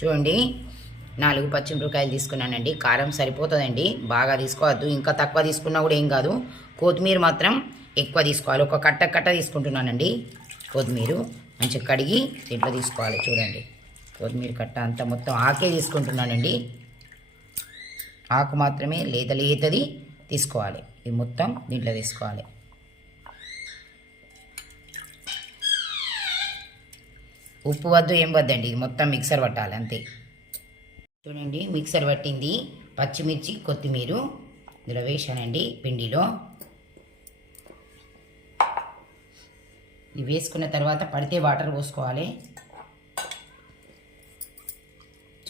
చూడండి 4 పచ్చిమిరపకాయలు తీసుకున్నానండి. కారం సరిపోతుందండి, బాగా తీసుకోవద్దు. ఇంకా తక్కువ తీసుకున్నా కూడా ఏం కాదు. కొత్తిమీర మాత్రం ఎక్కువ తీసుకోవాలి. ఒక కట్ట తీసుకుంటున్నానండి. కొత్తిమీర మంచిగా కడిగి దీంట్లో తీసుకోవాలి. చూడండి కొత్తిమీర కట్ట అంతా మొత్తం ఆకే తీసుకుంటున్నానండి. ఆకు మాత్రమే లేతది తీసుకోవాలి. ఇది మొత్తం దీంట్లో తీసుకోవాలి. ఉప్పు వద్దు, ఏం వద్దండి. ఇది మొత్తం మిక్సర్ పట్టాలి అంతే. చూడండి మిక్సర్ పట్టింది. పచ్చిమిర్చి కొత్తిమీర ఇందులో వేసానండి పిండిలో. ఇవి వేసుకున్న తర్వాత పడితే వాటర్ పోసుకోవాలి.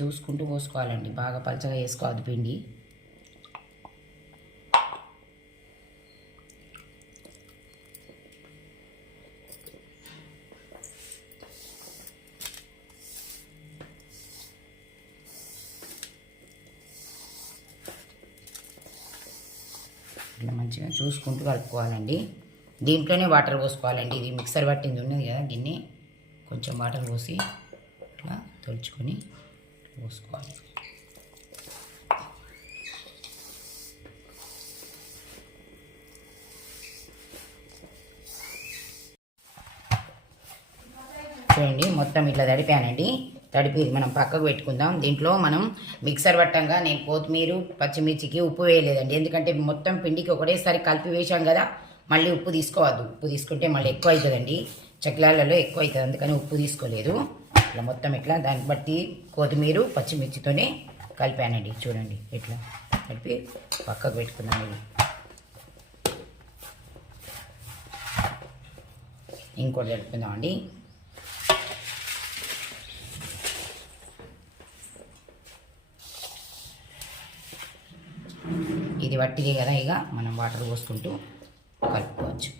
చూసుకుంటూ పోసుకోవాలండి, బాగా పలచగా వేసుకోవద్దు పిండి. ఇట్లా మంచిగా చూసుకుంటూ కలుపుకోవాలండి. దీంట్లోనే వాటర్ పోసుకోవాలండి. ఇది మిక్సర్ పట్టింది ఉన్నది కదా, గిన్నె కొంచెం వాటర్ పోసి ఇట్లా తొలుచుకొని పోసుకోవాలి. చూడండి మొత్తం ఇట్లా తడిపానండి. తడిపి మనం పక్కకు పెట్టుకుందాం. దీంట్లో మనం మిక్సర్ పట్టంగా నేను కొత్తిమీర పచ్చిమిర్చికి ఉప్పు వేయలేదండి. ఎందుకంటే మొత్తం పిండికి ఒకటేసారి కలిపి వేసాం కదా, మళ్ళీ ఉప్పు తీసుకోవద్దు. ఉప్పు తీసుకుంటే మళ్ళీ ఎక్కువ అవుతుందండి, చక్రాలలో ఎక్కువ అవుతుంది. అందుకని ఉప్పు తీసుకోలేదు. ఇట్లా మొత్తం ఇట్లా దాన్ని బట్టి కొత్తిమీర పచ్చిమిర్చితోనే కలిపానండి. చూడండి ఇట్లా కలిపి పక్కకు పెట్టుకున్నాను. ఇది ఇంకోటి కలుపుకుందామండి. ఇది వట్టిదే కదా, ఇక మనం వాటర్ పోసుకుంటూ కలుపుకోవచ్చు.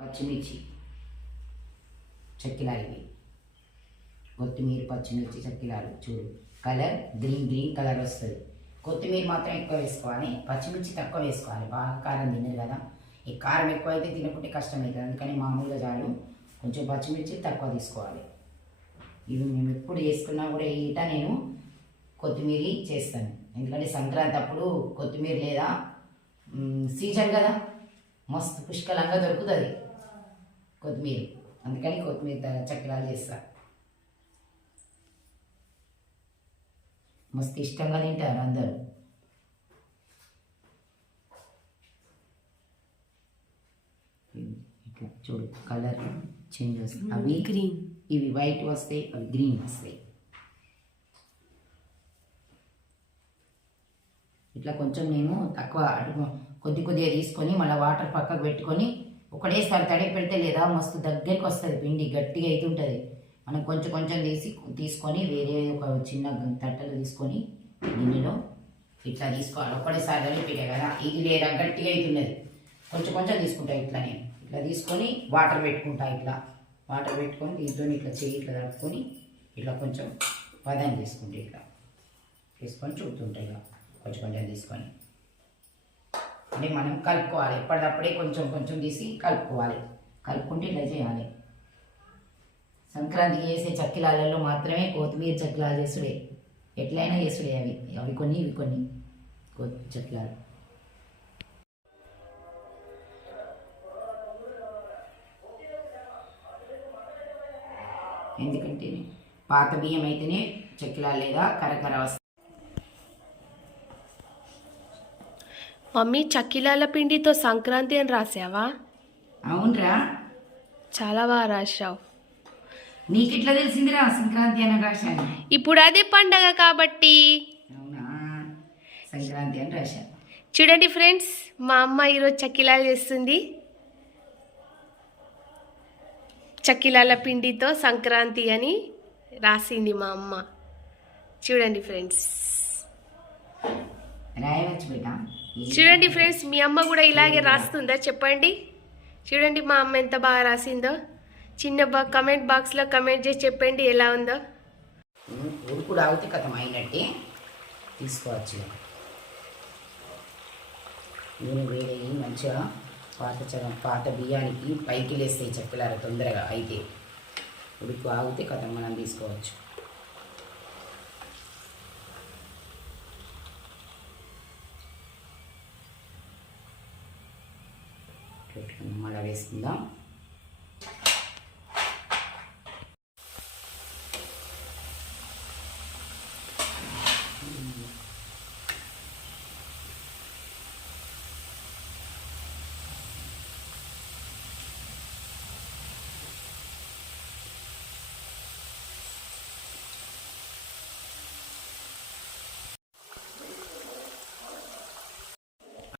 పచ్చిమిర్చి చక్కిలాలు ఇవి, కొత్తిమీర పచ్చిమిర్చి చక్కిలాలు. చూడు కలర్ గ్రీన్ కలర్ వస్తుంది. కొత్తిమీర మాత్రం ఎక్కువ వేసుకోవాలి, పచ్చిమిర్చి తక్కువ వేసుకోవాలి. బాగా కారం తినరు కదా, ఈ కారం ఎక్కువ అయితే తినకుంటే కష్టమవుతుంది. అందుకని మామూలుగా చాలు, కొంచెం పచ్చిమిర్చి తక్కువ తీసుకోవాలి. ఇవి మేము ఎప్పుడు చేసుకున్నా కూడా ఈట నేను కొత్తిమీర చేస్తాను. ఎందుకంటే సంక్రాంతి అప్పుడు కొత్తిమీర లేదా సీజన్ కదా, మస్తు పుష్కలంగా దొరుకుతుంది కొత్తిమీర. అందుకని కొత్తిమీర చక్రాలు చేస్తా. మస్తు ఇష్టంగా తింటారు అందరూ. ఇట్లా చూడు కలర్ చేంజ్ వస్తుంది. అవి గ్రీన్, ఇవి వైట్ వస్తాయి, అవి గ్రీన్ వస్తాయి. ఇట్లా కొంచెం నేను తక్కువ కొద్దిగా తీసుకొని మళ్ళీ వాటర్ పక్కకు పెట్టుకొని ఒకటేసారి తడిపి పెడితే లేదా మస్తు దగ్గరికి వస్తుంది పిండి, గట్టిగా అవుతుంటుంది. మనం కొంచెం తీసుకొని వేరే ఒక చిన్న తట్టలు తీసుకొని గిన్నెలో ఇట్లా తీసుకోవాలి. ఒకటేసారి తడిపిటే కదా ఇది లేదా గట్టిగా అవుతున్నది. కొంచెం తీసుకుంటా ఇట్లా. నేను ఇట్లా తీసుకొని వాటర్ పెట్టుకుంటా. ఇట్లా వాటర్ పెట్టుకొని దీంతో ఇట్లా చెయ్యి ఇట్లా తడుపుకొని ఇట్లా కొంచెం పదం చేసుకుంటే ఇట్లా తీసుకొని చూపుతుంటాయి. ఇక కొంచెం తీసుకొని అంటే మనం కలుపుకోవాలి. ఎప్పటికప్పుడే కొంచెం తీసి కలుపుకోవాలి. కలుపుకుంటే ఇట్లా చేయాలి. సంక్రాంతికి చేసే చక్కిలాలలో మాత్రమే కొత్తిమీర చక్కిలాలు చేసుడే, ఎట్లయినా చేసుడే. అవి కొన్ని ఇవి కొన్ని చక్కిలాలు. ఎందుకంటే పాత బియ్యం అయితేనే చక్కిలాలు లేదా కరకర వస్తాయి. మమ్మీ చక్కిలాల పిండితో సంక్రాంతి అని రాసావా? అవునరా, చాలా బాగా రాసావు. నీకెట్లా తెలిసిందిరా సంక్రాంతి అని రాశాను? ఇప్పుడు అదే పండగ కాబట్టి. అవునా, సంక్రాంతి అని రాశాను. చూడండి ఫ్రెండ్స్, మా అమ్మ ఈరోజు చక్కిలాలు చేస్తుంది. చక్కిలాల పిండితో సంక్రాంతి అని రాసింది మా అమ్మ. చూడండి ఫ్రెండ్స్, రాయవచ్చు బేటా. చూడండి ఫ్రెండ్స్, మీ అమ్మ కూడా ఇలాగే రాస్తుందా చెప్పండి. చూడండి మా అమ్మ ఎంత బాగా రాసిందో. చిన్న కమెంట్ బాక్స్లో కమెంట్ చేసి చెప్పండి ఎలా ఉందో. ఉడుకుడు ఆగితే కథం అయినట్టే తీసుకోవచ్చు. నూనె వేడయ్యి మంచిగా పాత బియ్యానికి పైకి లేస్తాయి చెక్కలారా తొందరగా. అయితే ఉడుకు ఆగితే కథ మనం తీసుకోవచ్చు. మళ్ళీ వేసుకుందాం.